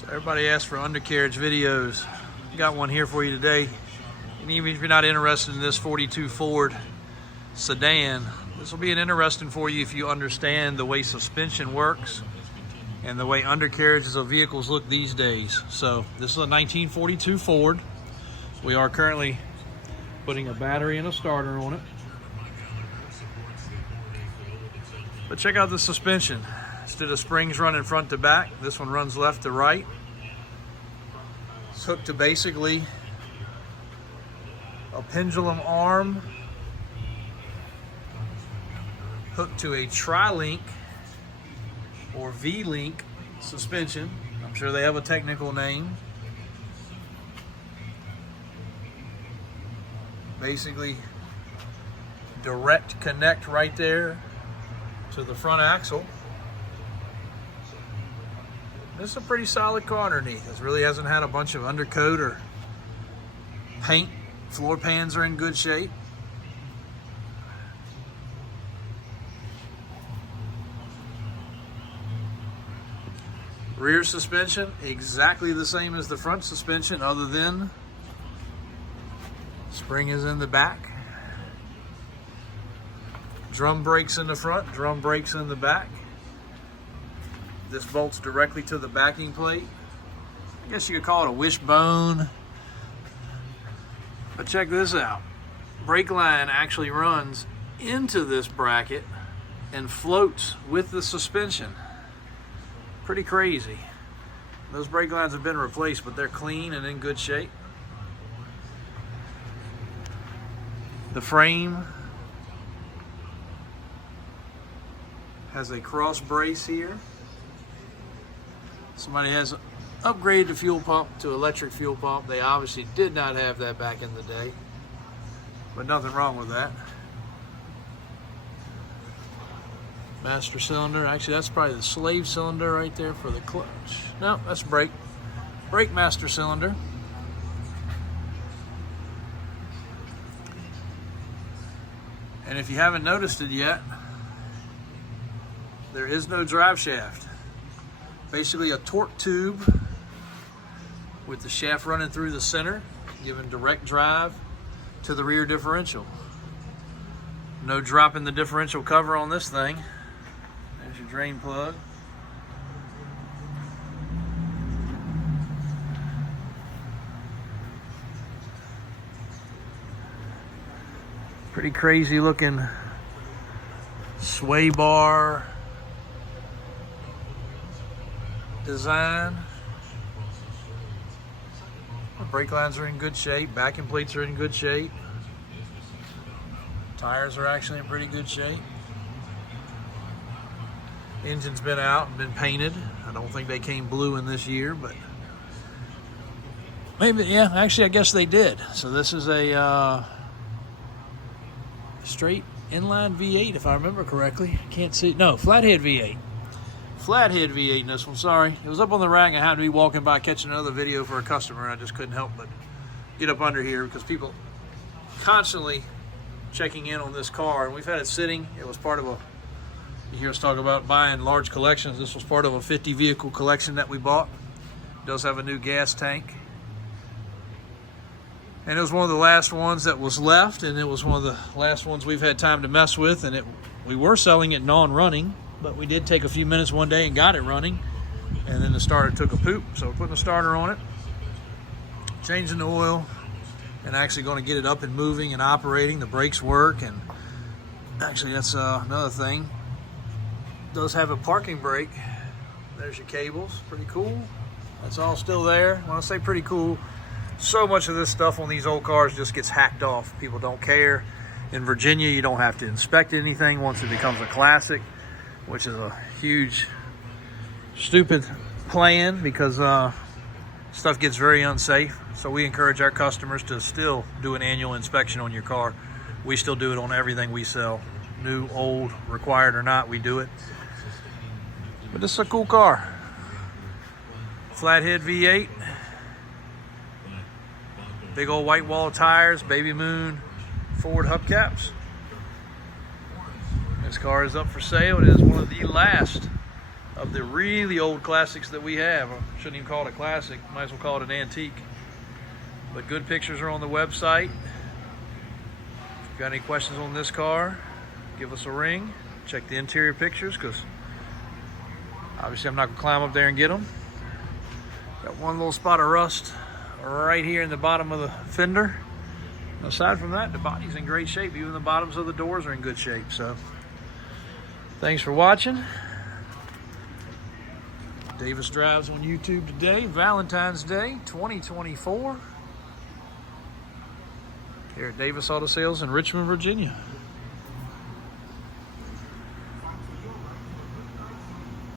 So everybody asks for undercarriage videos. Got one here for you today. And even if you're not interested in this 42 Ford sedan, this will be an interesting for you if you understand the way suspension works and the way undercarriages of vehicles look these days. So this is a 1942 Ford. We are currently putting a battery and a starter on it. But check out the suspension. Instead of springs running front to back, this one runs left to right. It's hooked to basically a pendulum arm hooked to a tri-link or V-link suspension. I'm sure they have a technical name. Basically, direct connect right there to the front axle. This is a pretty solid car underneath. This really hasn't had a bunch of undercoat or paint. Floor pans are in good shape. Rear suspension, exactly the same as the front suspension, other than spring is in the back. Drum brakes in the front, drum brakes in the back. This bolts directly to the backing plate. I guess you could call it a wishbone. But check this out. Brake line actually runs into this bracket and floats with the suspension. Pretty crazy. Those brake lines have been replaced, but they're clean and in good shape. The frame has a cross brace here. Somebody has upgraded the fuel pump to electric fuel pump. They obviously did not have that back in the day, but nothing wrong with that. Master cylinder, actually that's probably the slave cylinder right there for the clutch. No, that's brake master cylinder. And if you haven't noticed it yet, there is no drive shaft. Basically a torque tube with the shaft running through the center, giving direct drive to the rear differential. No dropping the differential cover on this thing. There's your drain plug. Pretty crazy looking sway bar design. The brake lines are in good shape. Backing plates are in good shape. Tires are actually in pretty good shape. Engine's been out and been painted. I don't think they came blue in this year, but maybe, yeah, actually I guess they did. So this is a straight inline V8 if I remember correctly. Can't see, no, flathead V8. Flathead V8 in this one, sorry. It was up on the rack. I happened to be walking by catching another video for a customer and I just couldn't help but get up under here because people constantly checking in on this car, and we've had it sitting. It was part of a, you hear us talk about buying large collections. This was part of a 50 vehicle collection that we bought. It does have a new gas tank. And it was one of the last ones that was left, and it was one of the last ones we've had time to mess with, and we were selling it non-running, but we did take a few minutes one day and got it running, and then the starter took a poop, so we're putting the starter on it, changing the oil, and actually going to get it up and moving and operating. The brakes work, and actually that's another thing. It does have a parking brake. There's your cables, pretty cool. That's all still there. When I say pretty cool, so much of this stuff on these old cars just gets hacked off. People don't care. In Virginia, you don't have to inspect anything once it becomes a classic, which is a huge, stupid plan because stuff gets very unsafe. So we encourage our customers to still do an annual inspection on your car. We still do it on everything we sell. New, old, required or not, we do it. But this is a cool car. Flathead V8. Big old white wall tires, Baby Moon Ford hubcaps. This car is up for sale. It is one of the last of the really old classics that we have. I shouldn't even call it a classic, might as well call it an antique. But good pictures are on the website. If you've got any questions on this car, give us a ring. Check the interior pictures, because obviously I'm not gonna climb up there and get them. Got one little spot of rust right here in the bottom of the fender. Aside from that, the body's in great shape. Even the bottoms of the doors are in good shape. So thanks for watching. Davis Drives on YouTube today, Valentine's Day 2024, here at Davis Auto Sales in Richmond, Virginia.